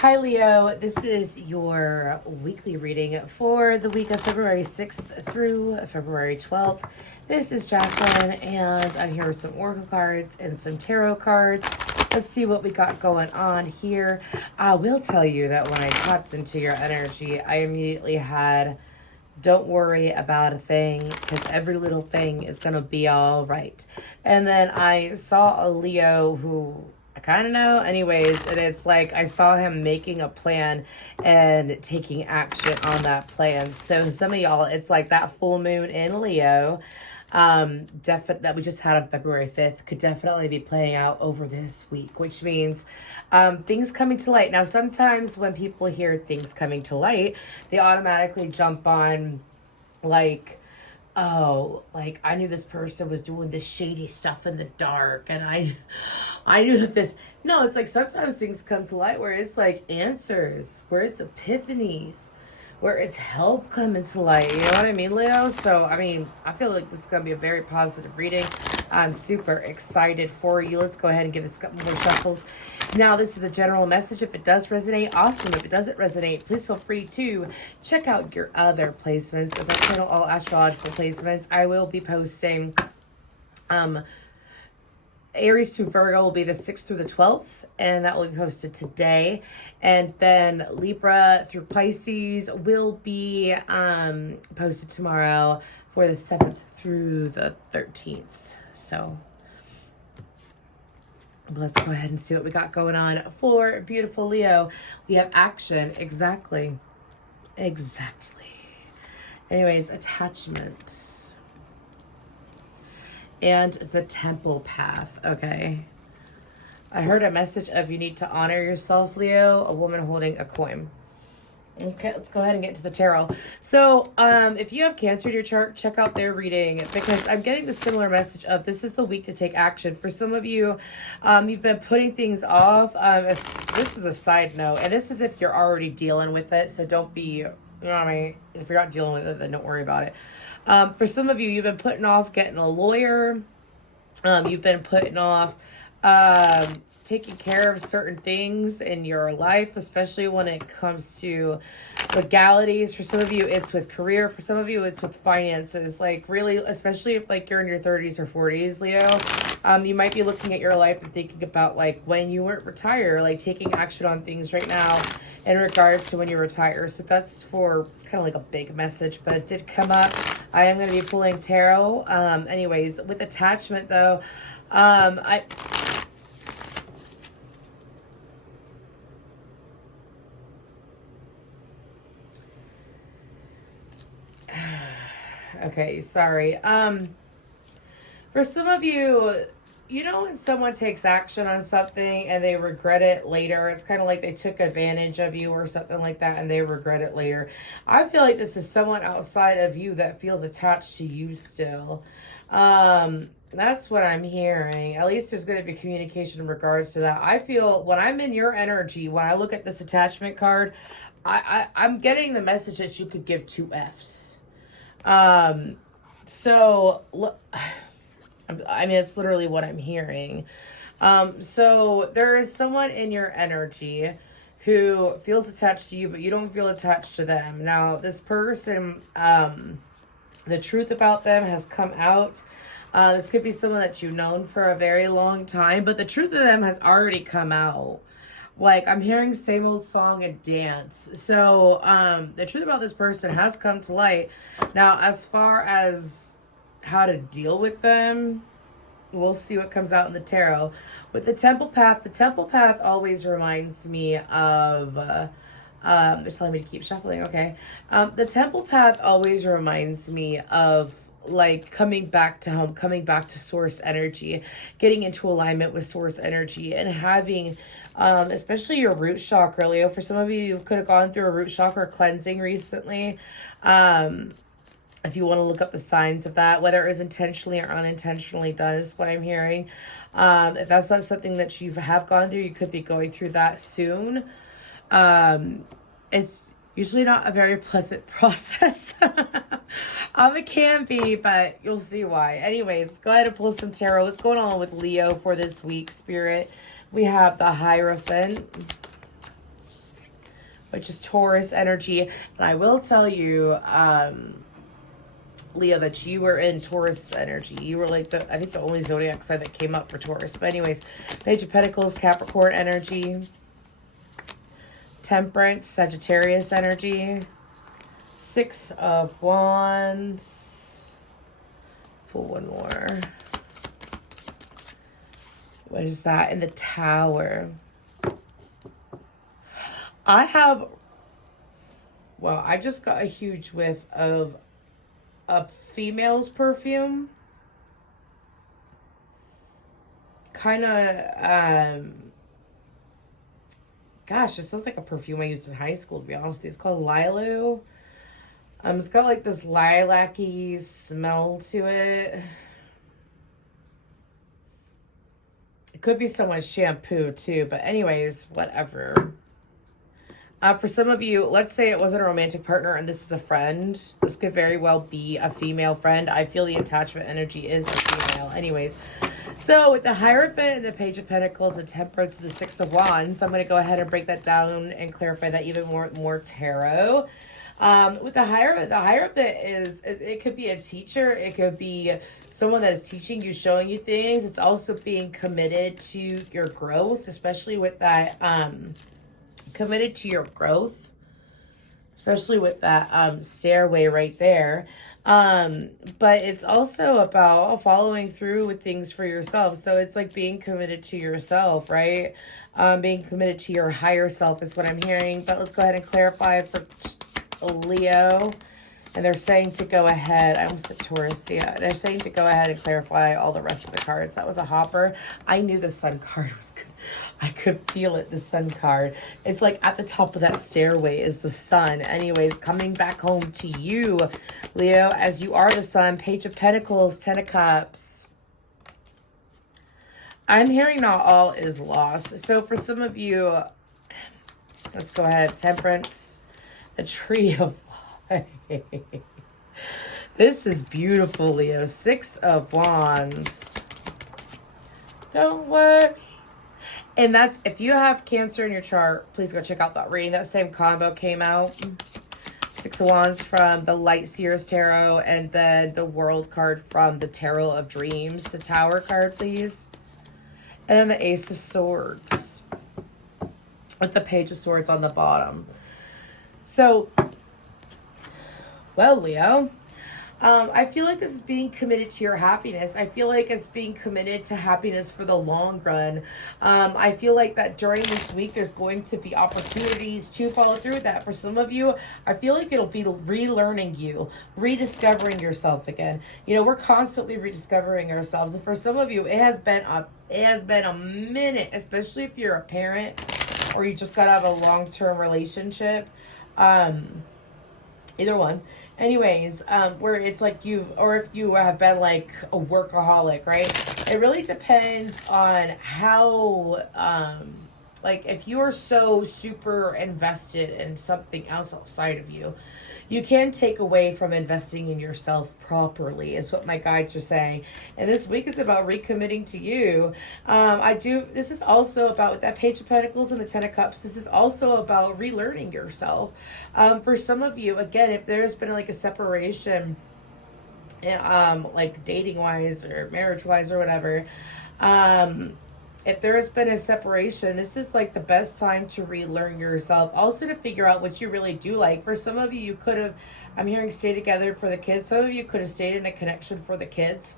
Hi Leo, this is your weekly reading for the week of February 6th through February 12th. This is Jacqueline, and I'm here with some oracle cards and some tarot cards. Let's see what we got going on here. I will tell you that when I tapped into your energy, I immediately had, don't worry about a thing, because every little thing is going to be all right. And then I saw a Leo who I kind of know anyways, and it's like I saw him making a plan and taking action on that plan. So some of y'all, it's like that full moon in Leo that we just had on February 5th could definitely be playing out over this week, which means things coming to light. Now, sometimes when people hear things coming to light, they automatically jump on like, oh, like I knew this person was doing this shady stuff in the dark, and I knew that this. No, it's like sometimes things come to light where it's like answers, where it's epiphanies, where it's help coming to light. You know what I mean, Leo? So, I mean, I feel like this is going to be a very positive reading. I'm super excited for you. Let's go ahead and give this a couple more shuffles. Now, this is a general message. If it does resonate, awesome. If it doesn't resonate, please feel free to check out your other placements. As I channel all astrological placements, I will be posting Aries through Virgo will be the 6th through the 12th, and that will be posted today. And then Libra through Pisces will be posted tomorrow for the 7th through the 13th. So let's go ahead and see what we got going on for beautiful Leo. We have action. Exactly. Anyways, attachment. And the temple path. Okay. I heard a message of you need to honor yourself, Leo. A woman holding a coin. Okay, let's go ahead and get to the tarot. So, if you have Cancer in your chart, check out their reading, because I'm getting the similar message of this is the week to take action. For some of you, you've been putting things off. This is a side note, and this is if you're already dealing with it. So don't be, you know what I mean? If you're not dealing with it, then don't worry about it. For some of you, you've been putting off getting a lawyer. You've been putting off taking care of certain things in your life, especially when it comes to legalities. For some of you, it's with career. For some of you, it's with finances. Like really, especially if like you're in your 30s or 40s, Leo, you might be looking at your life and thinking about like when you weren't retired, like taking action on things right now in regards to when you retire. So that's for kind of like a big message, but it did come up. I am going to be pulling tarot. Anyways, with attachment though, okay, sorry. For some of you, you know, when someone takes action on something and they regret it later, it's kind of like they took advantage of you or something like that and they regret it later. I feel like this is someone outside of you that feels attached to you still. That's what I'm hearing. At least there's going to be communication in regards to that. I feel when I'm in your energy, when I look at this attachment card, I'm getting the message that you could give 2 Fs. So I mean, it's literally what I'm hearing. So there is someone in your energy who feels attached to you, but you don't feel attached to them. Now, this person, the truth about them has come out. This could be someone that you've known for a very long time, but the truth of them has already come out. Like, I'm hearing same old song and dance. So, the truth about this person has come to light. Now, as far as how to deal with them, we'll see what comes out in the tarot. With the temple path always reminds me of, they're telling me to keep shuffling, okay. The temple path always reminds me of like coming back to home, coming back to source energy, getting into alignment with source energy, and having especially your root chakra, Leo. For some of you, you could have gone through a root chakra cleansing recently. If you want to look up the signs of that, whether it was intentionally or unintentionally done, is what I'm hearing. If that's not something that you have gone through, you could be going through that soon. It's usually not a very pleasant process. It can be, but you'll see why. Anyways, let's go ahead and pull some tarot. What's going on with Leo for this week, Spirit? We have the Hierophant. which is Taurus energy. And I will tell you, Leo, that you were in Taurus energy. You were like I think the only zodiac sign that came up for Taurus. But anyways, Page of Pentacles, Capricorn energy. Temperance, Sagittarius energy. Six of Wands. Pull one more. What is that? In the Tower. I just got a huge whiff of a female's perfume. Kind of, gosh, it sounds like a perfume I used in high school, to be honest with you. It's called Lilu. It's got like this lilac-y smell to it. It could be someone's shampoo too, but anyways, whatever. For some of you, let's say it wasn't a romantic partner and this is a friend. This could very well be a female friend. I feel the attachment energy is a female. Anyways, so with the Hierophant and the Page of Pentacles, the Temperance, and the Six of Wands, I'm going to go ahead and break that down and clarify that even more tarot. With the Hierophant is, it could be a teacher. It could be someone that is teaching you, showing you things. It's also being committed to your growth, especially with that, committed to your growth, especially with that stairway right there. But it's also about following through with things for yourself. So it's like being committed to yourself, right? Being committed to your higher self is what I'm hearing. But let's go ahead and clarify for Leo. And they're saying to go ahead. I almost said Taurus. Yeah, they're saying to go ahead and clarify all the rest of the cards. That was a hopper. I knew the Sun card was good. I could feel it, the Sun card. It's like at the top of that stairway is the Sun. Anyways, coming back home to you, Leo, as you are the Sun. Page of Pentacles, Ten of Cups. I'm hearing not all is lost. So for some of you, let's go ahead. Temperance, the Tree of Life. This is beautiful, Leo. Six of Wands. Don't worry. And that's, if you have Cancer in your chart, please go check out that reading. That same combo came out. Six of Wands from the Light Seers Tarot, and then the World card from the Tarot of Dreams. The Tower card, please. And then the Ace of Swords with the Page of Swords on the bottom. So, well, Leo, I feel like this is being committed to your happiness. I feel like it's being committed to happiness for the long run. I feel like that during this week, there's going to be opportunities to follow through with that. For some of you, I feel like it'll be relearning you, rediscovering yourself again. You know, we're constantly rediscovering ourselves. And for some of you, it has been a minute, especially if you're a parent or you just got out of a long-term relationship. Either one. Anyways, where it's like or if you have been like a workaholic, right? It really depends on how, like if you're so super invested in something else outside of you, you can take away from investing in yourself properly, is what my guides are saying. And this week it's about recommitting to you. This is also about, with that Page of Pentacles and the Ten of Cups, this is also about relearning yourself. For some of you, again, if there's been like a separation, like dating wise or marriage wise or whatever, if there's been a separation, this is like the best time to relearn yourself. Also to figure out what you really do like. For some of you, you could have, I'm hearing stay together for the kids. Some of you could have stayed in a connection for the kids,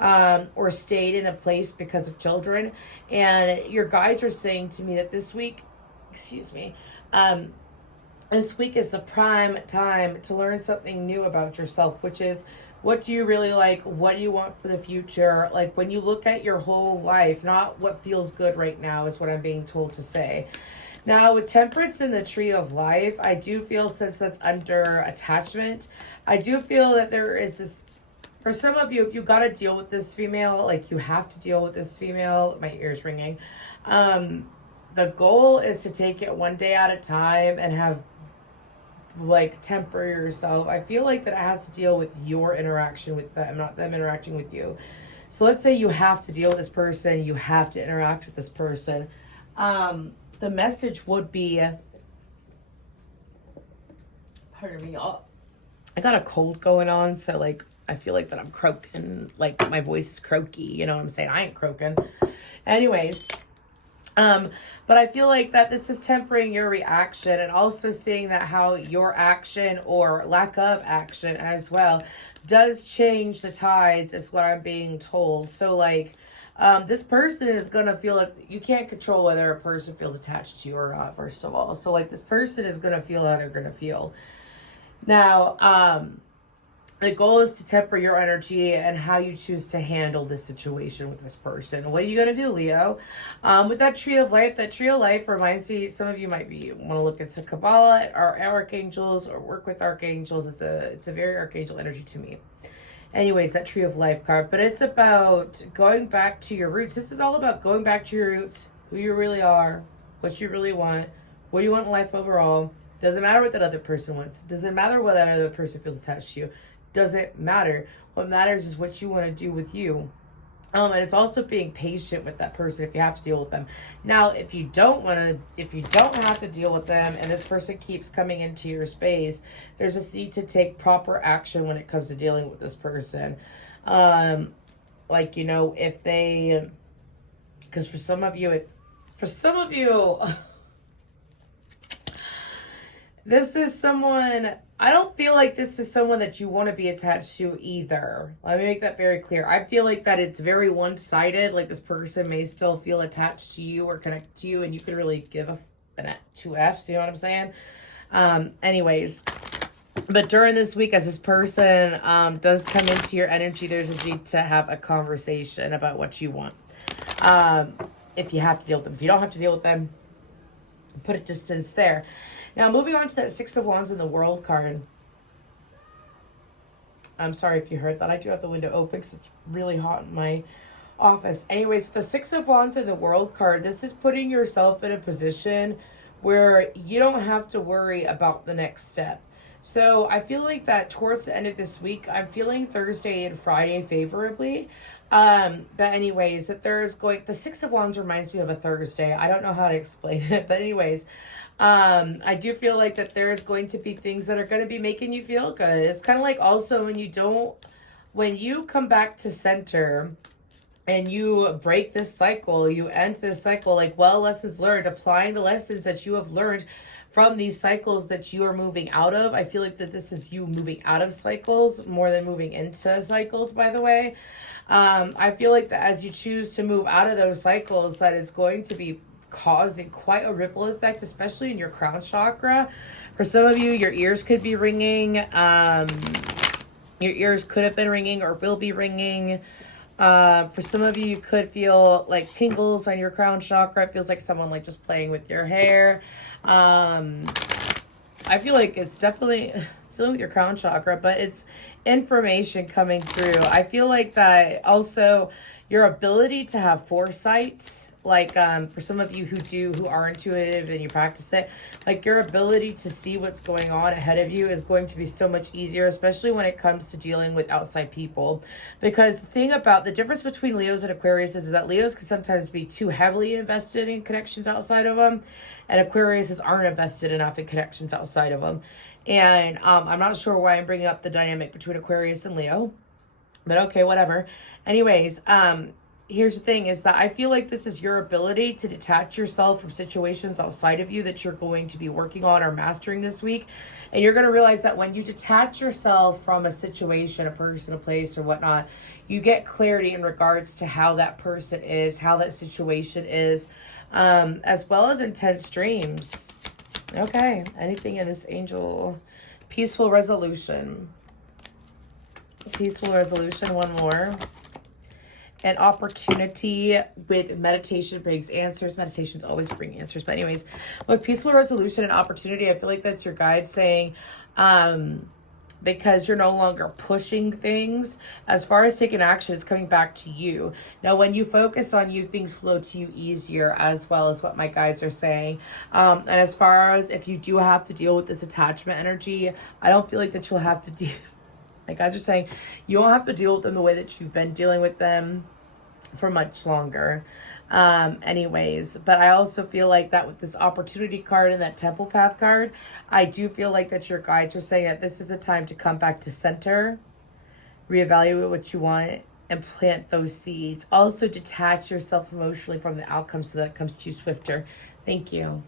or stayed in a place because of children. And your guides are saying to me that this week, this week is the prime time to learn something new about yourself, which is, what do you really like? What do you want for the future? Like when you look at your whole life, not what feels good right now is what I'm being told to say. Now with Temperance in the Tree of Life, I do feel, since that's under attachment, I do feel that there is this, for some of you, if you got to deal with this female, like you have to deal with this female, my ear's ringing. The goal is to take it one day at a time and have like temper yourself. I feel like that it has to deal with your interaction with them, not them interacting with you. So let's say you have to deal with this person, you have to interact with this person. The message would be Pardon me, y'all. I got a cold going on, so like I feel like that I'm croaking, like my voice is croaky, you know what I'm saying? I ain't croaking. Anyways, but I feel like that this is tempering your reaction and also seeing that how your action or lack of action as well does change the tides is what I'm being told. So like this person is gonna feel like you can't control whether a person feels attached to you or not, first of all. So like this person is gonna feel how they're gonna feel. Now, the goal is to temper your energy and how you choose to handle this situation with this person. What are you going to do, Leo? With that tree of life reminds me, some of you might want to look into Kabbalah or archangels or work with archangels. It's a very archangel energy to me. Anyways, that tree of life card, but it's about going back to your roots. This is all about going back to your roots, who you really are, what you really want, what do you want in life overall. Doesn't matter what that other person wants. Doesn't matter what that other person feels attached to you. Doesn't matter. What matters is what you want to do with you. And it's also being patient with that person if you have to deal with them. Now, if you don't have to deal with them and this person keeps coming into your space, there's a need to take proper action when it comes to dealing with this person. Like, you know, if they, because for some of you, this is someone, I don't feel like this is someone that you want to be attached to either. Let me make that very clear. I feel like that it's very one-sided. Like this person may still feel attached to you or connect to you and you can really give two Fs, you know what I'm saying? Anyways, but during this week as this person does come into your energy, there's a need to have a conversation about what you want. If you have to deal with them. If you don't have to deal with them, put a distance there. Now, moving on to that Six of Wands in the World card. I'm sorry if you heard that. I do have the window open because it's really hot in my office. Anyways, with the Six of Wands in the World card, this is putting yourself in a position where you don't have to worry about the next step. So I feel like that towards the end of this week, I'm feeling Thursday and Friday favorably. But anyways, that the Six of Wands reminds me of a Thursday. I don't know how to explain it, but anyways, I do feel like that there is going to be things that are going to be making you feel good. It's kind of like also when you come back to center and you break this cycle, you end this cycle, like lessons learned, applying the lessons that you have learned from these cycles that you are moving out of. I feel like that this is you moving out of cycles more than moving into cycles, by the way. I feel like that as you choose to move out of those cycles, that it's going to be causing quite a ripple effect, especially in your crown chakra. For some of you, your ears could be ringing. Your ears could have been ringing or will be ringing. For some of you, you could feel like tingles on your crown chakra. It feels like someone like just playing with your hair. I feel like it's definitely dealing with your crown chakra, but it's information coming through. I feel like that also your ability to have foresight, like for some of you who are intuitive and you practice it, like your ability to see what's going on ahead of you is going to be so much easier, especially when it comes to dealing with outside people. Because the difference between Leos and Aquarius is that Leos can sometimes be too heavily invested in connections outside of them, and Aquariuses aren't invested enough in connections outside of them. And I'm not sure why I'm bringing up the dynamic between Aquarius and Leo, but okay, whatever. Anyways, here's the thing is that I feel like this is your ability to detach yourself from situations outside of you that you're going to be working on or mastering this week. And you're going to realize that when you detach yourself from a situation, a person, a place, or whatnot, you get clarity in regards to how that person is, how that situation is, as well as intense dreams. Okay, anything in this angel? Peaceful resolution. Peaceful resolution, one more. An opportunity with meditation brings answers. Meditations always bring answers. But anyways, with peaceful resolution and opportunity, I feel like that's your guide saying, because you're no longer pushing things, as far as taking action, it's coming back to you. Now, when you focus on you, things flow to you easier, as well as what my guides are saying. And as far as if you do have to deal with this attachment energy, I don't feel like that you'll have to deal. My guys are saying you don't have to deal with them the way that you've been dealing with them for much longer. Anyways, but I also feel like that with this opportunity card and that temple path card, I do feel like that your guides are saying that this is the time to come back to center, reevaluate what you want, and plant those seeds. Also detach yourself emotionally from the outcome so that it comes to you swifter. Thank you.